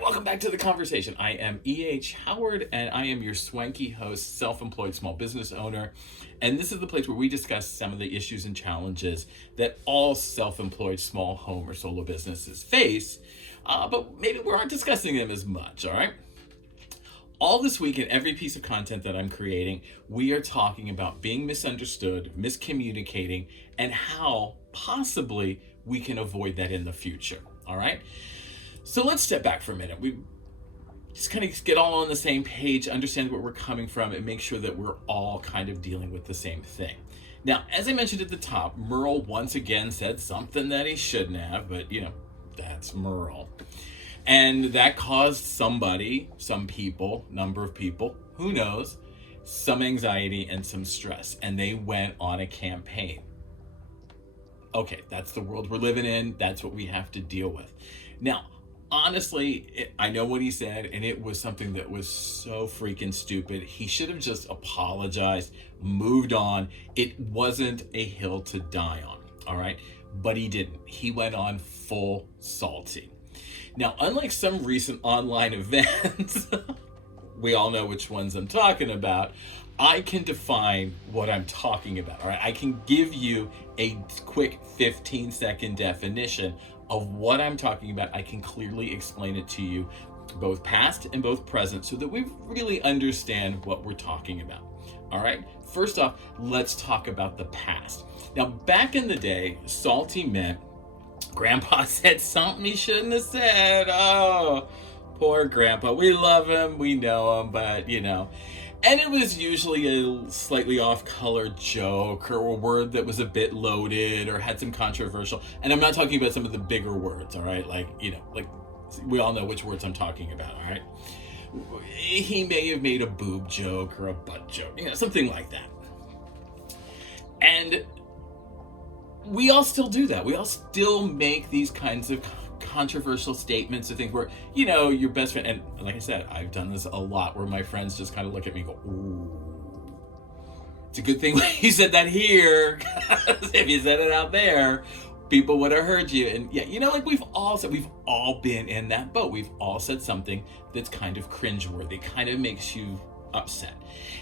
Welcome back to the conversation. I am E.H. Howard, and I am your swanky host, self-employed small business owner. And this is the place where we discuss some of the issues and challenges that all self-employed small home or solo businesses face, but maybe we aren't discussing them as much, all right? All this week in every piece of content that I'm creating, we are talking about being misunderstood, miscommunicating, and how possibly we can avoid that in the future, all right? So let's step back for a minute. We just kind of get all on the same page, understand where we're coming from, and make sure that we're all kind of dealing with the same thing. Now, as I mentioned at the top, Merle once again said something that he shouldn't have, but that's Merle. And that caused somebody, some people, number of people, who knows, some anxiety and some stress. And they went on a campaign. Okay, that's the world we're living in. That's what we have to deal with. Now, honestly, I know what he said, and it was something that was so freaking stupid. He should have just apologized, moved on. It wasn't a hill to die on, all right? But he didn't. He went on full salty. Now, unlike some recent online events, we all know which ones I'm talking about, I can define what I'm talking about, all right? I can give you a quick 15-second definition of what I'm talking about. I can clearly explain it to you, both past and both present, so that we really understand what we're talking about, all right? First off, let's talk about the past. Now, back in the day, salty meant Grandpa said something he shouldn't have said. Oh, poor Grandpa. We love him, we know him, but And it was usually a slightly off-color joke or a word that was a bit loaded or had some controversial. And I'm not talking about some of the bigger words, all right? Like we all know which words I'm talking about, all right? He may have made a boob joke or a butt joke, something like that. And we all still do that. We all still make these kinds of controversial statements or things where, your best friend, and like I said, I've done this a lot where my friends just kind of look at me and go, ooh, it's a good thing you said that here, because if you said it out there, people would have heard you. And we've all been in that boat. We've all said something that's kind of cringeworthy, kind of makes you upset.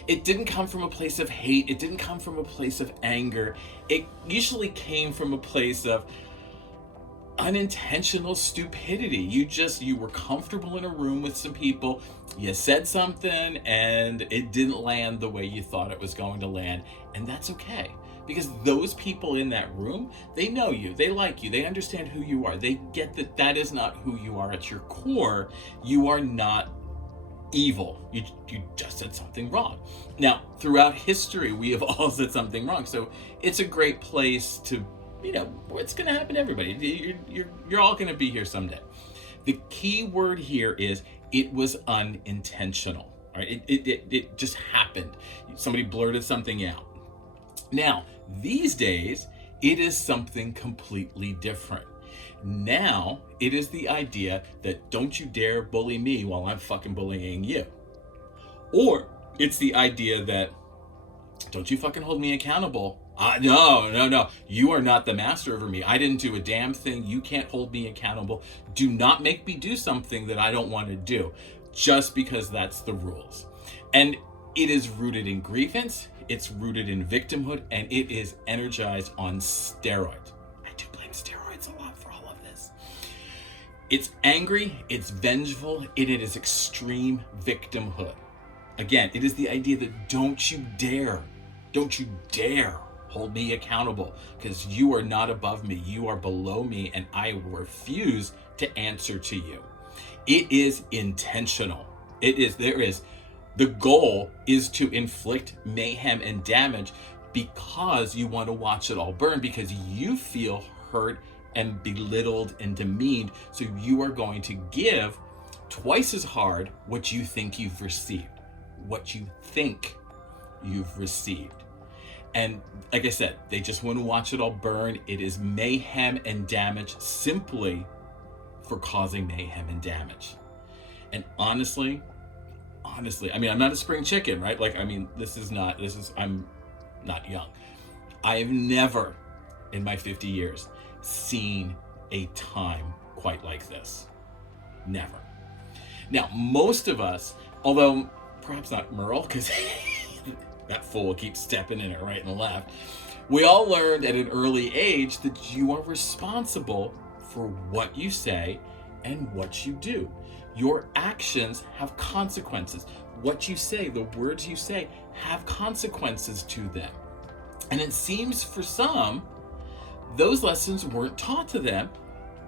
It didn't come from a place of hate. It didn't come from a place of anger. It usually came from a place of, unintentional stupidity. You were comfortable in a room with some people, you said something and it didn't land the way you thought it was going to land, and that's okay. Because those people in that room, they know you, they like you, they understand who you are, they get that that is not who you are at your core. You are not evil. You just said something wrong. Now, throughout history, we have all said something wrong. So it's a great place to, it's going to happen to everybody. You're all going to be here someday. The key word here is it was unintentional. All right? It just happened. Somebody blurted something out. Now, these days, it is something completely different. Now, it is the idea that don't you dare bully me while I'm fucking bullying you. Or it's the idea that don't you fucking hold me accountable. No. You are not the master over me. I didn't do a damn thing. You can't hold me accountable. Do not make me do something that I don't want to do just because that's the rules. And it is rooted in grievance. It's rooted in victimhood, and it is energized on steroids. I do blame steroids a lot for all of this. It's angry, it's vengeful, it is extreme victimhood. Again, it is the idea that don't you dare hold me accountable, because you are not above me, you are below me, and I refuse to answer to you. It is intentional. The goal is to inflict mayhem and damage because you want to watch it all burn, because you feel hurt and belittled and demeaned. So you are going to give twice as hard what you think you've received. And like I said, they just want to watch it all burn. It is mayhem and damage simply for causing mayhem and damage. And honestly, I mean, I'm not a spring chicken, right? I'm not young. I have never in my 50 years seen a time quite like this. Never. Now, most of us, although perhaps not Merle, because that fool keeps stepping in it right and left, we all learned at an early age that you are responsible for what you say and what you do. Your actions have consequences. What you say, the words you say, have consequences to them. And it seems for some, those lessons weren't taught to them,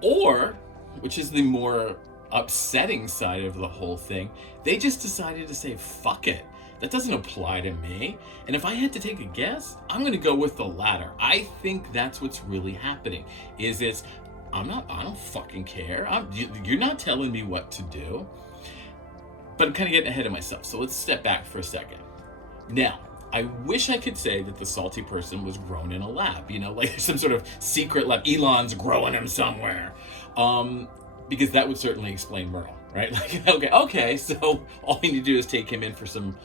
or, which is the more upsetting side of the whole thing, they just decided to say, fuck it. That doesn't apply to me. And if I had to take a guess, I'm going to go with the latter. I think that's what's really happening. I don't fucking care. You're not telling me what to do. But I'm kind of getting ahead of myself. So let's step back for a second. Now, I wish I could say that the salty person was grown in a lab, like some sort of secret lab. Elon's growing him somewhere. Because that would certainly explain Merle, right? Okay, so all you need to do is take him in for some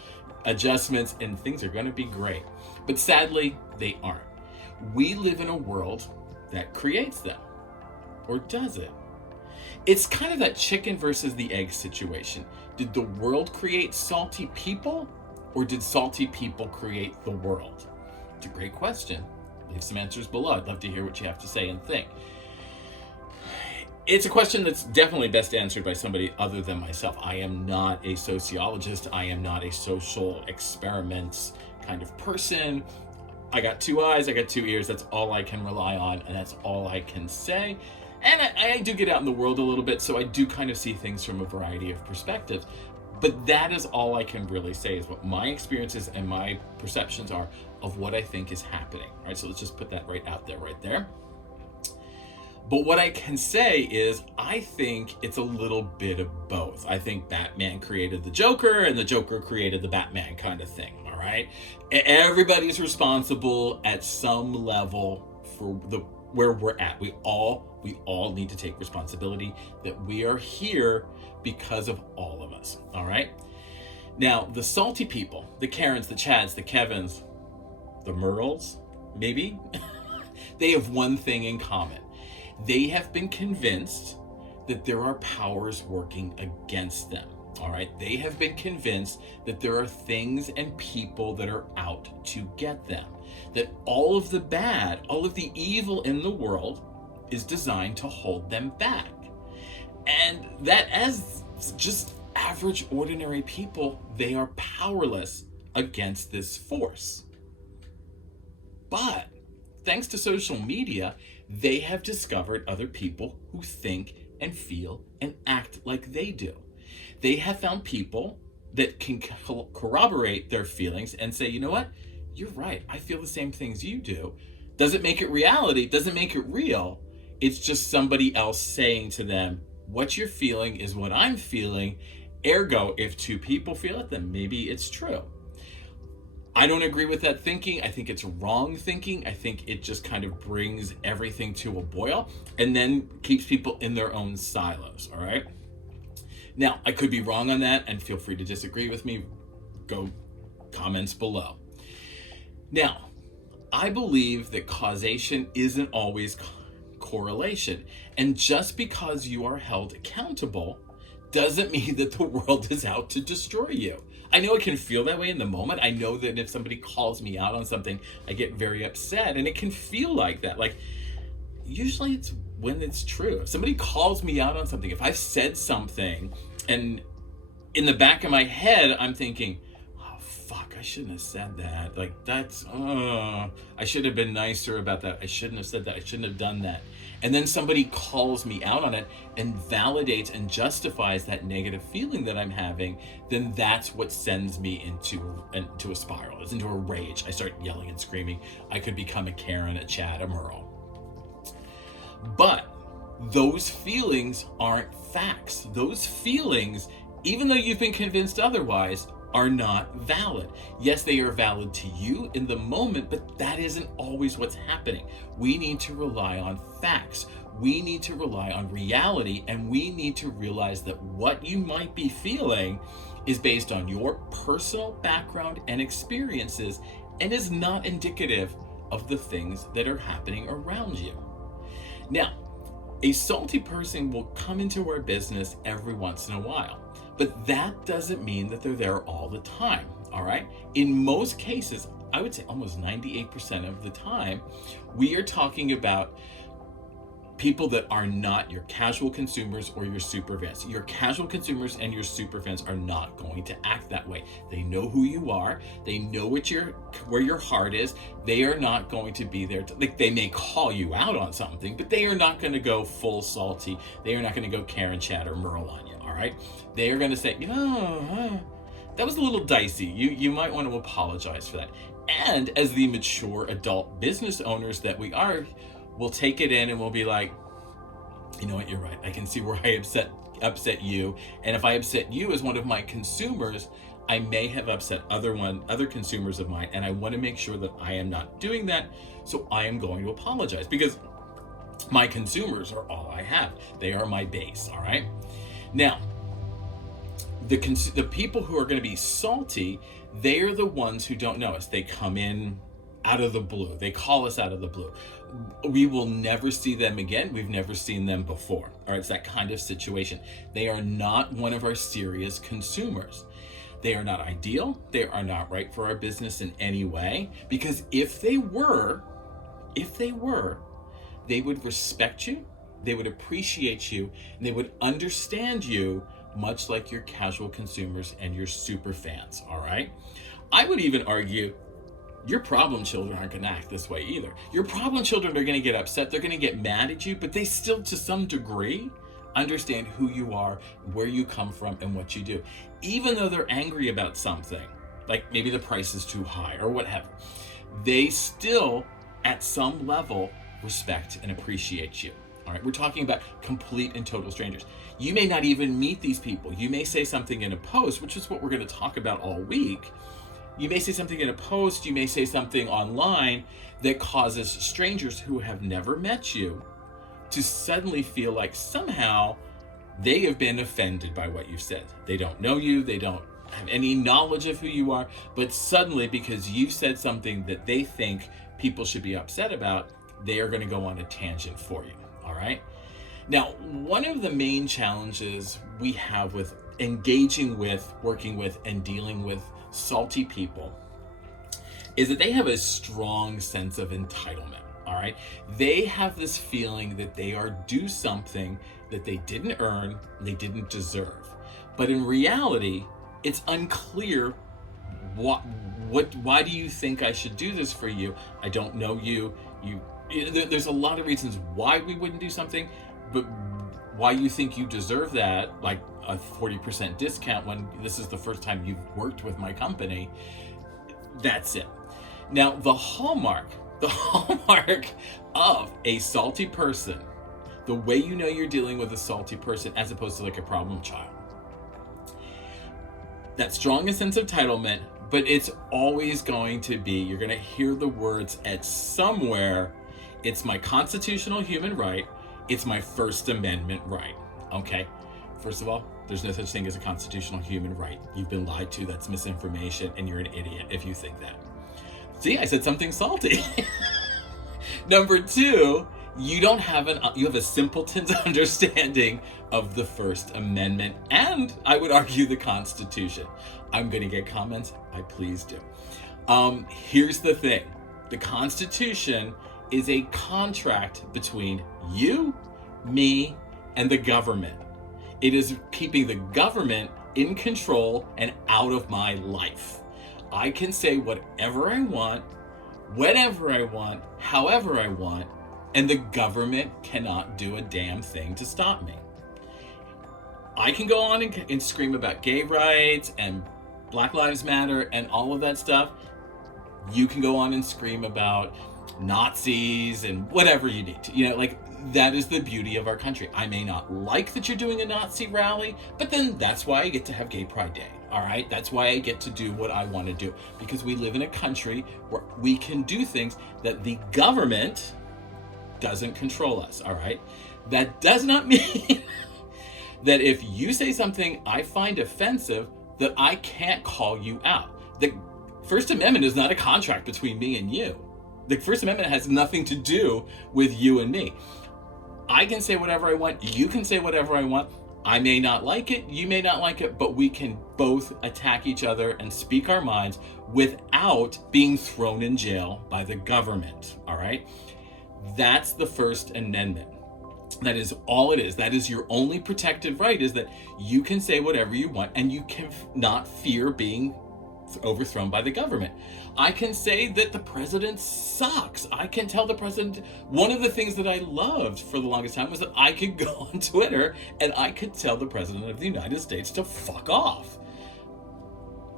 adjustments and things are going to be great. But sadly, they aren't. We live in a world that creates them. Or does it? It's kind of that chicken versus the egg situation. Did the world create salty people, or did salty people create the world? It's a great question. Leave some answers below. I'd love to hear what you have to say and think. It's a question that's definitely best answered by somebody other than myself. I am not a sociologist. I am not a social experiments kind of person. I got two eyes, I got two ears. That's all I can rely on, and that's all I can say. And I do get out in the world a little bit, so I do kind of see things from a variety of perspectives. But that is all I can really say, is what my experiences and my perceptions are of what I think is happening. All right, so let's just put that right out there, right there. But what I can say is I think it's a little bit of both. I think Batman created the Joker and the Joker created the Batman kind of thing, all right? Everybody's responsible at some level for where we're at. We all need to take responsibility that we are here because of all of us, all right? Now, the salty people, the Karens, the Chads, the Kevins, the Merles, maybe, they have one thing in common. They have been convinced that there are powers working against them, all right? They have been convinced that there are things and people that are out to get them, that all of the bad, all of the evil in the world is designed to hold them back. And that, as just average, ordinary people, they are powerless against this force. But thanks to social media, they have discovered other people who think and feel and act like they do. They have found people that can corroborate their feelings and say, you know what? You're right. I feel the same things you do. Doesn't make it reality, doesn't make it real. It's just somebody else saying to them, what you're feeling is what I'm feeling. Ergo, if two people feel it, then maybe it's true. I don't agree with that thinking. I think it's wrong thinking. I think it just kind of brings everything to a boil and then keeps people in their own silos, all right? Now, I could be wrong on that, and feel free to disagree with me. Go comments below. Now, I believe that causation isn't always correlation. And just because you are held accountable doesn't mean that the world is out to destroy you. I know it can feel that way in the moment. I know that if somebody calls me out on something, I get very upset, and it can feel like that. Like, usually it's when it's true. If somebody calls me out on something, if I've said something and in the back of my head, I'm thinking, oh, fuck, I shouldn't have said that. Like, that's, I should have been nicer about that. I shouldn't have said that. I shouldn't have done that. And then somebody calls me out on it and validates and justifies that negative feeling that I'm having, then that's what sends me into a spiral. It's into a rage. I start yelling and screaming. I could become a Karen, a Chad, a Merle. But those feelings aren't facts. Those feelings, even though you've been convinced otherwise, are not valid. Yes, they are valid to you in the moment, but that isn't always what's happening. We need to rely on facts. We need to rely on reality, and we need to realize that what you might be feeling is based on your personal background and experiences and is not indicative of the things that are happening around you. Now, a salty person will come into our business every once in a while, but that doesn't mean that they're there all the time, all right? In most cases, I would say almost 98% of the time, we are talking about people that are not your casual consumers or your super fans. Your casual consumers and your super fans are not going to act that way. They know who you are. They know where your heart is. They are not going to be there. Like, they may call you out on something, but they are not going to go full salty. They are not going to go Karen, Chad, or Merle on you, all right? They are going to say, that was a little dicey. You might want to apologize for that. And as the mature adult business owners that we are, we'll take it in and we'll be like, you know what, you're right. I can see where I upset you. And if I upset you as one of my consumers, I may have upset other consumers of mine. And I want to make sure that I am not doing that. So I am going to apologize, because my consumers are all I have. They are my base. All right. Now, the people who are going to be salty, they are the ones who don't know us. They come in out of the blue. They call us out of the blue. We will never see them again. We've never seen them before. All right, it's that kind of situation. They are not one of our serious consumers. They are not ideal. They are not right for our business in any way, because if they were, they would respect you, they would appreciate you, and they would understand you, much like your casual consumers and your super fans, all right? I would even argue your problem children aren't going to act this way either. Your problem children are going to get upset. They're going to get mad at you, but they still, to some degree, understand who you are, where you come from, and what you do. Even though they're angry about something, like maybe the price is too high or whatever, they still, at some level, respect and appreciate you. All right, we're talking about complete and total strangers. You may not even meet these people. You may say something in a post, which is what we're going to talk about all week. You may say something in a post, you may say something online that causes strangers who have never met you to suddenly feel like somehow they have been offended by what you've said. They don't know you, they don't have any knowledge of who you are, but suddenly, because you've said something that they think people should be upset about, they are going to go on a tangent for you, all right? Now, one of the main challenges we have with engaging with, working with, and dealing with salty people is that they have a strong sense of entitlement. All all right? They have this feeling that they are due something that they didn't earn, they didn't deserve. But in reality, it's unclear why do you think I should do this for you? I don't know you. There's a lot of reasons why we wouldn't do something, but why you think you deserve that, like a 40% discount when this is the first time you've worked with my company, that's it. Now, the hallmark of a salty person, the way you know you're dealing with a salty person as opposed to like a problem child, that strongest sense of entitlement, but it's always going to be, you're going to hear the words at somewhere, it's my constitutional human right, it's my First Amendment right, okay? First of all, there's no such thing as a constitutional human right. You've been lied to, that's misinformation, and you're an idiot if you think that. See, I said something salty. Number two, you have a simpleton's understanding of the First Amendment, and I would argue the Constitution. I'm going to get comments. I please do. Here's the thing. The Constitution is a contract between you, me, and the government. It is keeping the government in control and out of my life. I can say whatever I want, whenever I want, however I want, and the government cannot do a damn thing to stop me. I can go on and scream about gay rights and Black Lives Matter and all of that stuff. You can go on and scream about Nazis and whatever you need to. That is the beauty of our country. I may not like that you're doing a Nazi rally, but then that's why I get to have Gay Pride Day, all right? That's why I get to do what I want to do, because we live in a country where we can do things that the government doesn't control us, all right? That does not mean that if you say something I find offensive, that I can't call you out. The First Amendment is not a contract between me and you. The First Amendment has nothing to do with you and me. I can say whatever I want, you can say whatever I want. I may not like it, you may not like it, but we can both attack each other and speak our minds without being thrown in jail by the government, all right? That's the First Amendment. That is all it is. That is your only protected right, is that you can say whatever you want and you can not fear being overthrown by the government. I can say that the president sucks. I can tell the president, one of the things that I loved for the longest time was that I could go on Twitter and I could tell the president of the United States to fuck off.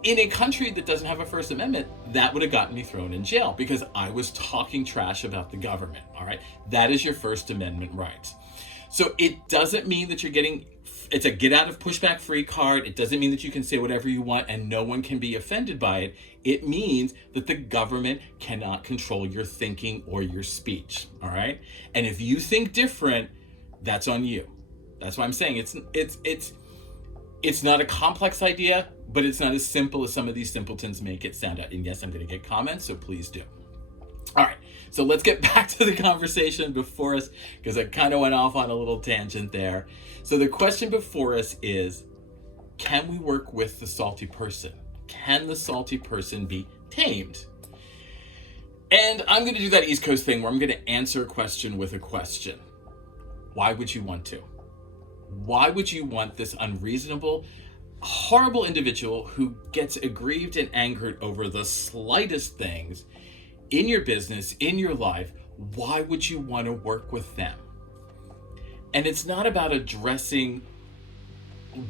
In a country that doesn't have a First Amendment, that would have gotten me thrown in jail because I was talking trash about the government, all right? That is your First Amendment rights. So it doesn't mean that it's a get out of pushback free card. It doesn't mean that you can say whatever you want and no one can be offended by it. It means that the government cannot control your thinking or your speech, all right? And if you think different, that's on you. That's why I'm saying it's not a complex idea, but it's not as simple as some of these simpletons make it sound. And yes, I'm going to get comments, so please do. All right, so let's get back to the conversation before us, because I kind of went off on a little tangent there. So the question before us is, can we work with the salty person? Can the salty person be tamed? And I'm going to do that East Coast thing where I'm going to answer a question with a question. Why would you want to? Why would you want this unreasonable, horrible individual who gets aggrieved and angered over the slightest things in your business, in your life? Why would you want to work with them? And it's not about addressing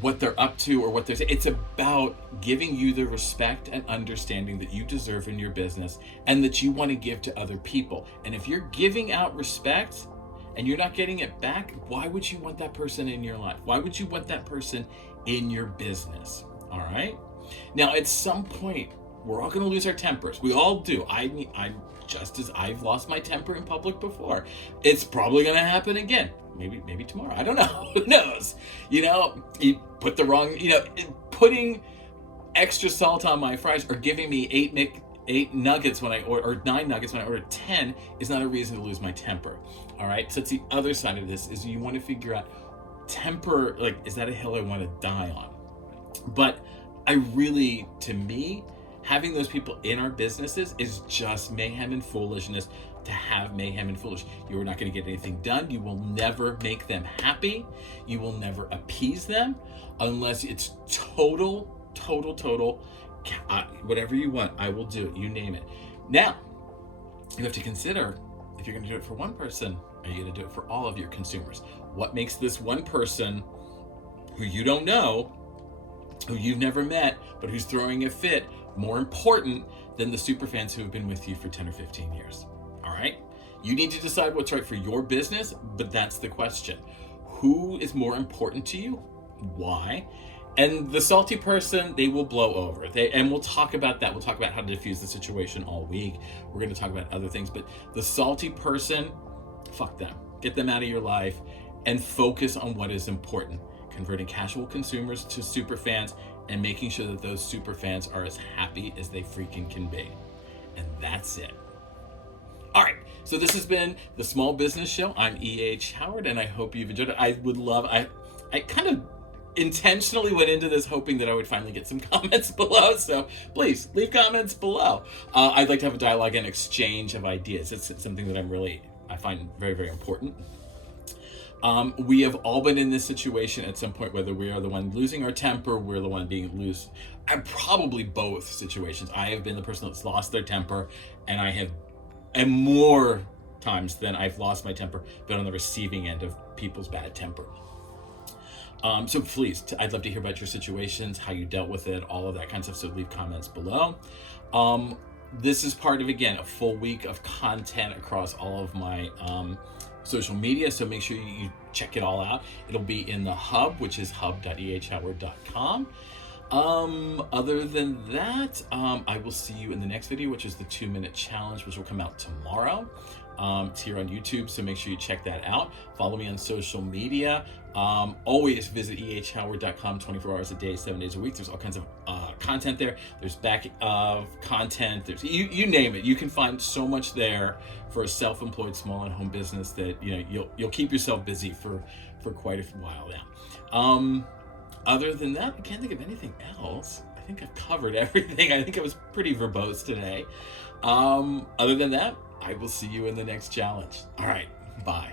what they're up to or what they're saying. It's about giving you the respect and understanding that you deserve in your business and that you want to give to other people. And if you're giving out respect and you're not getting it back, why would you want that person in your life? Why would you want that person in your business? All right? Now, at some point, we're all going to lose our tempers. We all do. I'm just as I've lost my temper in public before. It's probably going to happen again. Maybe tomorrow. I don't know. Who knows? You put the wrong, putting extra salt on my fries or giving me eight nuggets when I order, or 9 nuggets when I order 10 is not a reason to lose my temper. All right. So it's the other side of this is you want to figure out temper. Like, is that a hill I want to die on? But to me, having those people in our businesses is just mayhem and foolishness to have mayhem and foolish. You are not going to get anything done. You will never make them happy. You will never appease them unless it's total, whatever you want, I will do it. You name it. Now, you have to consider, if you're going to do it for one person, are you going to do it for all of your consumers? What makes this one person who you don't know, who you've never met, but who's throwing a fit, more important than the superfans who have been with you for 10 or 15 years? All right? You need to decide what's right for your business, but that's the question. Who is more important to you? Why? And the salty person, they will blow over. And we'll talk about that. We'll talk about how to diffuse the situation all week. We're going to talk about other things. But the salty person, fuck them. Get them out of your life and focus on what is important. Converting casual consumers to super fans and making sure that those super fans are as happy as they freaking can be. And that's it. All right. So this has been the Small Business Show. I'm E.H. Howard, and I hope you've enjoyed it. I kind of intentionally went into this hoping that I would finally get some comments below, so please leave comments below. I'd like to have a dialogue and exchange of ideas. It's something that I find very, very important. We have all been in this situation at some point, whether we are the one losing our temper, we're the one being loose. I'm probably both situations. I have been the person that's lost their temper, and more times than I've lost my temper, been on the receiving end of people's bad temper. So please, I'd love to hear about your situations, how you dealt with it, all of that kind of stuff. So leave comments below. This is part of, again, a full week of content across all of my social media. So make sure you check it all out. It'll be in the hub, which is hub.ehhoward.com. Other than that, I will see you in the next video, which is the 2-minute challenge, which will come out tomorrow. It's here on YouTube, so make sure you check that out. Follow me on social media. Always visit ehhoward.com 24 hours a day, 7 days a week. There's all kinds of content there. There's back of content. There's you name it. You can find so much there for a self-employed small and home business that you'll keep yourself busy for quite a while now. Other than that, I can't think of anything else. I think I've covered everything. I think I was pretty verbose today. Other than that, I will see you in the next challenge. All right, bye.